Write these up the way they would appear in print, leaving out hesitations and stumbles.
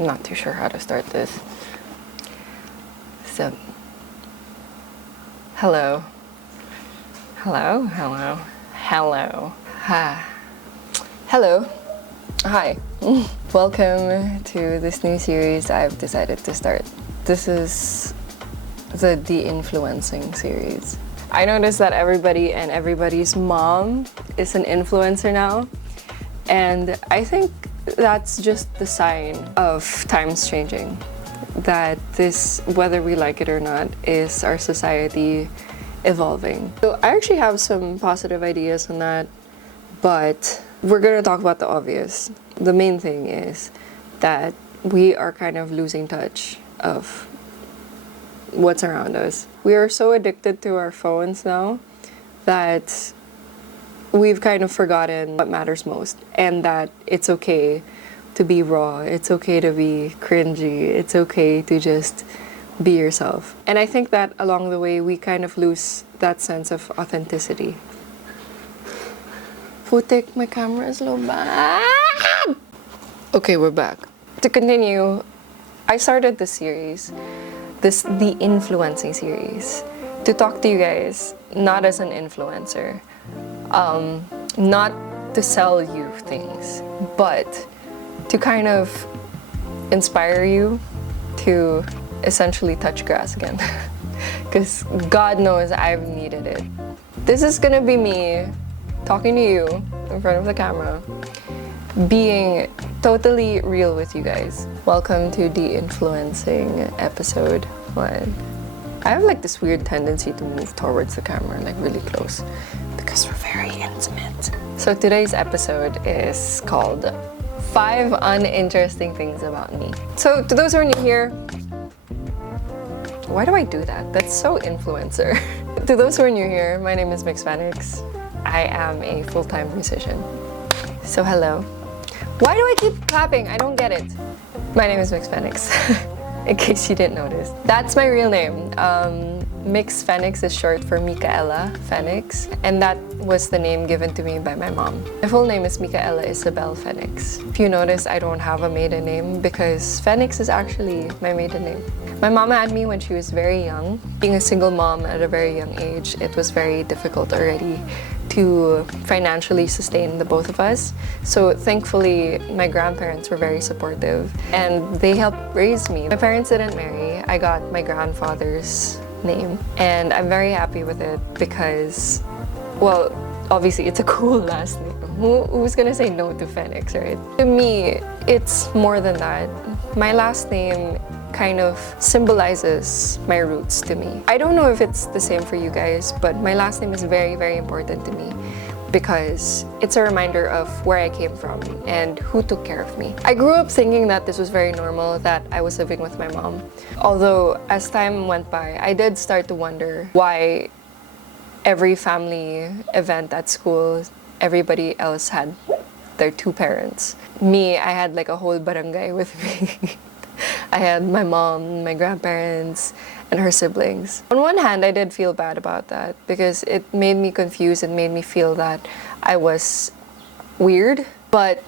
I'm not too sure how to start this. So, hello. Hello, hello, hello. Hi. Hello. Hi. Welcome to this new series I've decided to start. This is the Deinfluencing series. I noticed that everybody and everybody's mom is an influencer now. And I think that's just the sign of times changing. That this, whether we like it or not, is our society evolving. So I actually have some positive ideas on that, but we're gonna talk about the obvious. The main thing is that we are kind of losing touch of what's around us. We are so addicted to our phones now that we've kind of forgotten what matters most, and that it's okay to be raw, it's okay to be cringy, it's okay to just be yourself. And I think that along the way, we kind of lose that sense of authenticity. Putik, my camera is low bad. Okay, we're back. To continue, I started this series, the influencing series, to talk to you guys, not as an influencer, not to sell you things, but to kind of inspire you to essentially touch grass again. Because God knows I've needed it. This is gonna be me talking to you in front of the camera, being totally real with you guys. Welcome to the Influencing episode 1. I have like this weird tendency to move towards the camera, like really close, because we're very intimate. So today's episode is called 5 Uninteresting Things About Me. So to those who are new here, why do I do that? That's so influencer. To those who are new here, my name is Phoenix. I am a full-time musician. So hello. Why do I keep clapping? I don't get it. My name is Phoenix. In case you didn't notice. That's my real name. Mix Phoenix is short for Micaela Phoenix, and that was the name given to me by my mom. My full name is Micaela Isabel Phoenix. If you notice, I don't have a maiden name because Phoenix is actually my maiden name. My mom had me when she was very young. Being a single mom at a very young age, it was very difficult already to financially sustain the both of us. So thankfully, my grandparents were very supportive and they helped raise me. My parents didn't marry. I got my grandfather's name and I'm very happy with it because, well, obviously it's a cool last name. Who's gonna say no to Phoenix, right? To me, it's more than that. My last name kind of symbolizes my roots to me. I don't know if it's the same for you guys, but my last name is very, very important to me because it's a reminder of where I came from and who took care of me. I grew up thinking that this was very normal, that I was living with my mom. Although as time went by, I did start to wonder why every family event at school, everybody else had their 2 parents. Me, I had like a whole barangay with me. I had my mom, my grandparents, and her siblings. On one hand, I did feel bad about that because it made me confused and made me feel that I was weird. But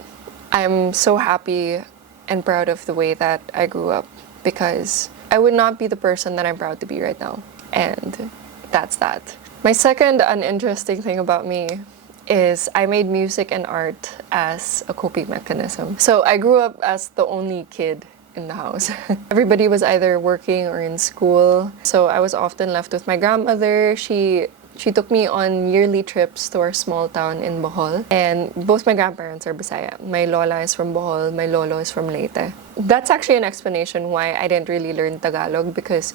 I'm so happy and proud of the way that I grew up because I would not be the person that I'm proud to be right now. And that's that. My second uninteresting thing about me is I made music and art as a coping mechanism. So I grew up as the only kid in the house. Everybody was either working or in school, so I was often left with my grandmother. She took me on yearly trips to our small town in Bohol, and both my grandparents are Bisaya. My lola is from Bohol, my lolo is from Leyte. That's actually an explanation why I didn't really learn Tagalog because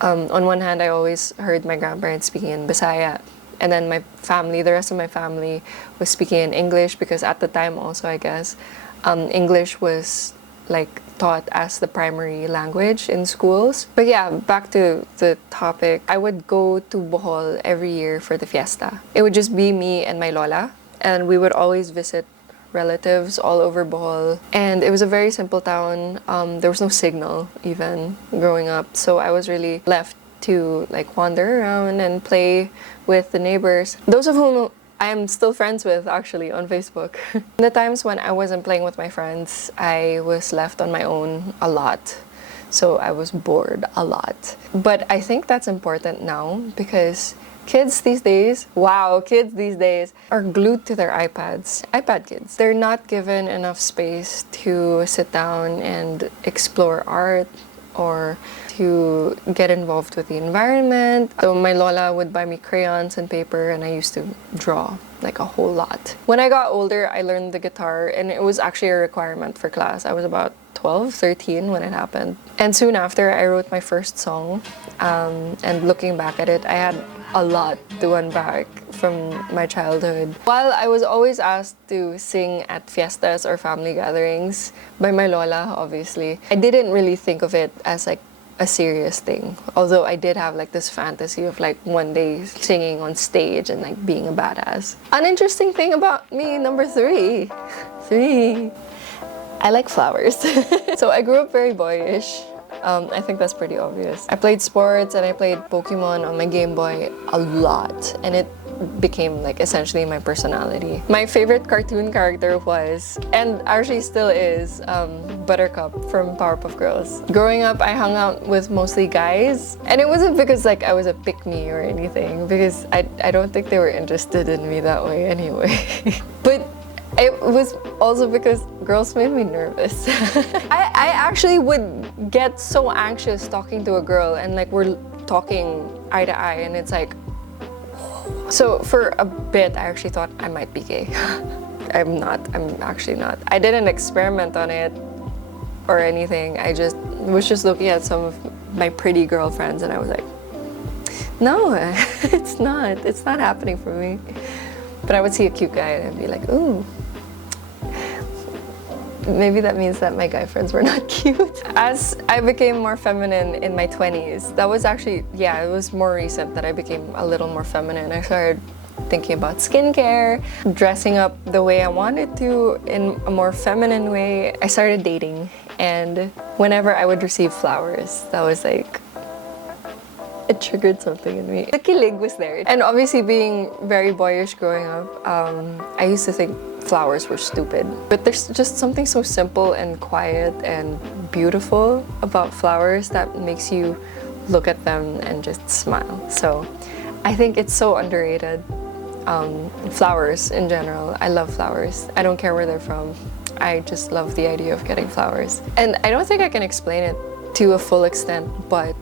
on one hand, I always heard my grandparents speaking in Bisaya, and then my family, the rest of my family, was speaking in English because at the time also, I guess, English was like taught as the primary language in schools. But yeah, back to the topic. I would go to Bohol every year for the fiesta. It would just be me and my lola, and we would always visit relatives all over Bohol. And it was a very simple town. There was no signal even growing up, so I was really left to like wander around and play with the neighbors. Those of whom I'm still friends with actually on Facebook. The times when I wasn't playing with my friends, I was left on my own a lot. So I was bored a lot. But I think that's important now because kids these days are glued to their iPads. iPad kids. They're not given enough space to sit down and explore art or to get involved with the environment. So my lola would buy me crayons and paper and I used to draw like a whole lot. When I got older, I learned the guitar and it was actually a requirement for class. I was about 12, 13 when it happened. And soon after, I wrote my first song. And looking back at it, I had a lot to unpack from my childhood. While I was always asked to sing at fiestas or family gatherings by my lola, obviously, I didn't really think of it as like a serious thing. Although I did have like this fantasy of like one day singing on stage and like being a badass. Uninteresting thing about me, number three. I like flowers. So I grew up very boyish. I think that's pretty obvious. I played sports and I played Pokemon on my Game Boy a lot, and it became like essentially my personality. My favorite cartoon character was, and actually still is, Buttercup from Powerpuff Girls. Growing up, I hung out with mostly guys, and it wasn't because like I was a pick-me or anything, because I don't think they were interested in me that way anyway. But it was also because girls made me nervous. I actually would get so anxious talking to a girl and like we're talking eye to eye and it's like, so for a bit I actually thought I might be gay. I'm actually not. I didn't experiment on it or anything. I just was just looking at some of my pretty girlfriends and I was like, no, it's not happening for me. But I would see a cute guy and I'd be like, ooh. Maybe that means that my guy friends were not cute. As I became more feminine in my 20s, that was actually, yeah, it was more recent that I became a little more feminine. I started thinking about skincare, dressing up the way I wanted to in a more feminine way. I started dating, and whenever I would receive flowers, that was like, it triggered something in me. The kilig was there. And obviously being very boyish growing up, I used to think flowers were stupid. But there's just something so simple and quiet and beautiful about flowers that makes you look at them and just smile. So I think it's so underrated. Flowers in general. I love flowers. I don't care where they're from. I just love the idea of getting flowers. And I don't think I can explain it to a full extent, but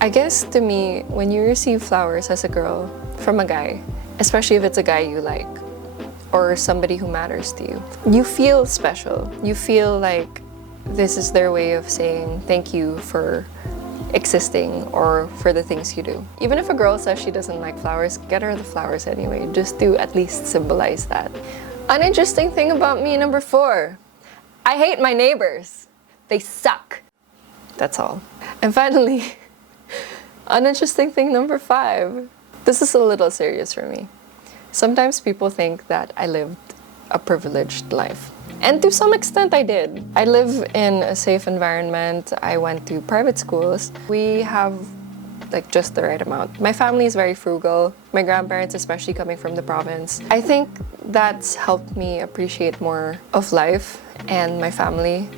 I guess to me, when you receive flowers as a girl from a guy, especially if it's a guy you like, or somebody who matters to you, you feel special. You feel like this is their way of saying thank you for existing or for the things you do. Even if a girl says she doesn't like flowers, get her the flowers anyway, just to at least symbolize that. Uninteresting thing about me, number 4. I hate my neighbors. They suck. That's all. And finally, uninteresting thing number 5. This is a little serious for me. Sometimes people think that I lived a privileged life. And to some extent I did. I live in a safe environment. I went to private schools. We have like just the right amount. My family is very frugal. My grandparents, especially coming from the province. I think that's helped me appreciate more of life and my family,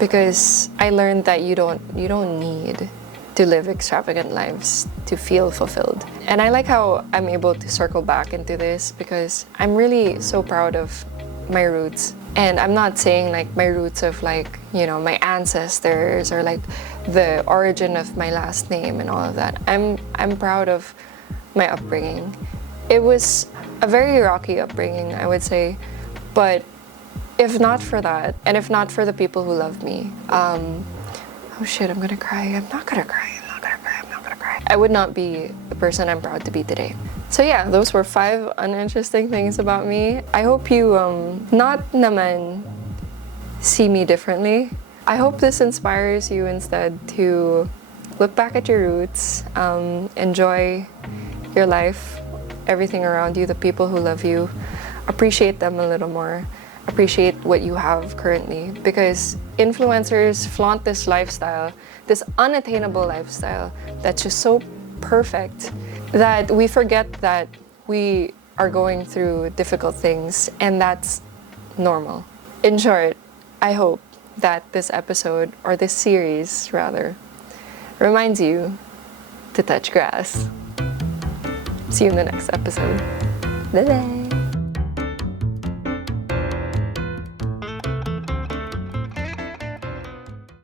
because I learned that you don't need to live extravagant lives to feel fulfilled. And I like how I'm able to circle back into this because I'm really so proud of my roots. And I'm not saying like my roots of like, you know, my ancestors or like the origin of my last name and all of that. I'm proud of my upbringing. It was a very rocky upbringing, I would say, but if not for that, and if not for the people who love me, oh shit, I'm gonna cry. I'm not gonna cry. I would not be the person I'm proud to be today. So yeah, those were 5 uninteresting things about me. I hope you not naman see me differently. I hope this inspires you instead to look back at your roots, enjoy your life, everything around you, the people who love you, appreciate them a little more. Appreciate what you have currently, because influencers flaunt this lifestyle, this unattainable lifestyle that's just so perfect that we forget that we are going through difficult things, and that's normal. In short, I hope that this episode, or this series rather, reminds you to touch grass. See you in the next episode. Bye-bye.